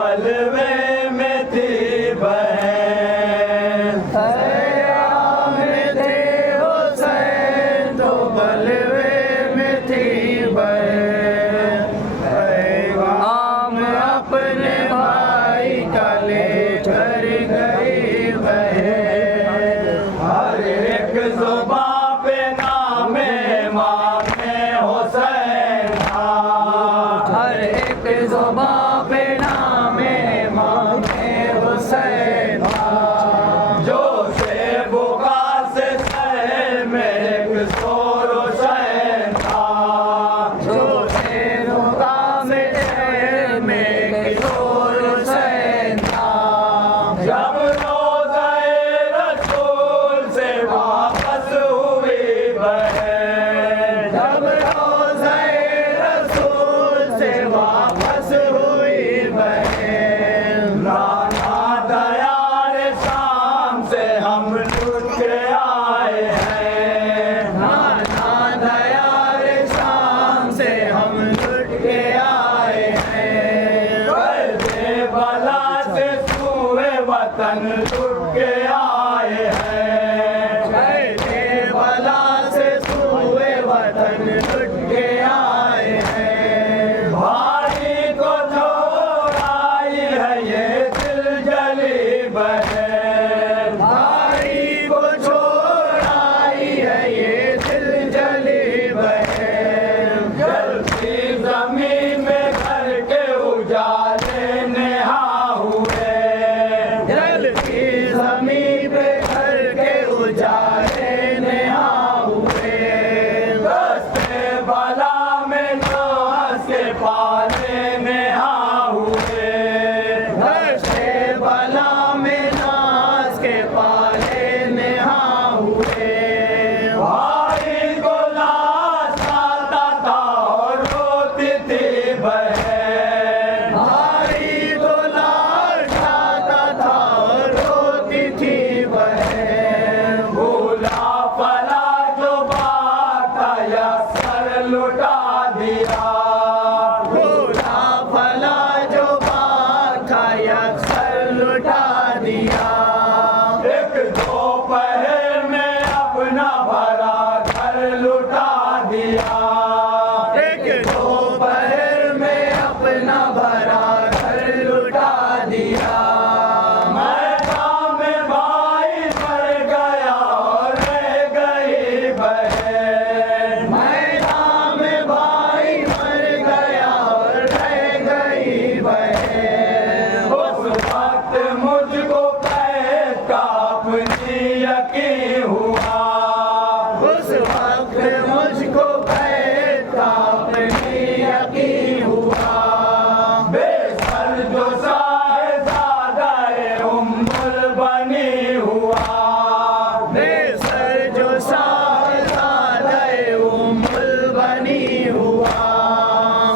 बलवे में थी बहन, सयाम थे हुसैन तो बलवे में थी बहन। पैगाम अपने भाई का लेकर गई बहन। हर एक ज़ुबां पे नामे इमामे हुसैन था, हर एक ज़ुबां पे नामे इमामे हुसैन था। जो से बुखार से शहर में एक शोर हुसैन था, जो से रुका में शहर में एक शोर हुसैन था। जब रोज़े रसूल से वापस हुई बहन, जब रोज़े रसूल से वापस हुई बहन। नाना दयाल शाम से हम लुट के आए हैं, नाना दयाल शाम से हम लुट के आए हैं। करबला से सूए वतन लुट के आए हैं, करबला से सूए वतन लुट के आए हैं। भाई को छोड़ाई है ये दिल जली बहन, भाई को छोड़ाई है ये दिल जली बहन। जलती जमीन में घर के उजाले नेहा हुए, जलती ज़मीं पे घर के उजाले नेहा हुए। दस्ते बला में नास के पाले नेहा हुए, दस्ते बला में नाज के पाले नेहा हुए। भाई को लाश आता था और रोती थी बहन, भाई को लाश आता था और रोती थी बहन। भूला फला जो बात आया सर लुटा दिया, भूला फला जो बात था अक्सर लुटा दिया। एक दोपहर में अपना भरा घर लुटा दिया, एक दोपहर में अपना भरा घर लुटा दिया। मैदान में भाई मर गया और रह गई बहन, मैदान में भाई मर गया और रह गई बहन। उस वक्त मुझको कैद का अपनी यकीन हुआ, उस वक्त मुझको कैद का अपनी यकीन हुआ। बेसर जो साहिबजादा-ए उम्मुल बनी हुआ, बेसर जो साहिबजादा-ए उम्मुल बनी हुआ।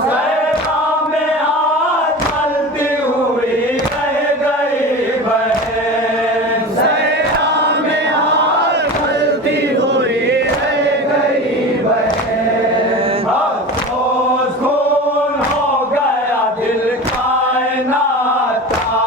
सहरा में हाथ मलती हुई रह गई बहन, सहरा में हाथ मलती हुई रह गई बहन। अफसोस खून हो गया दिल कायनात का,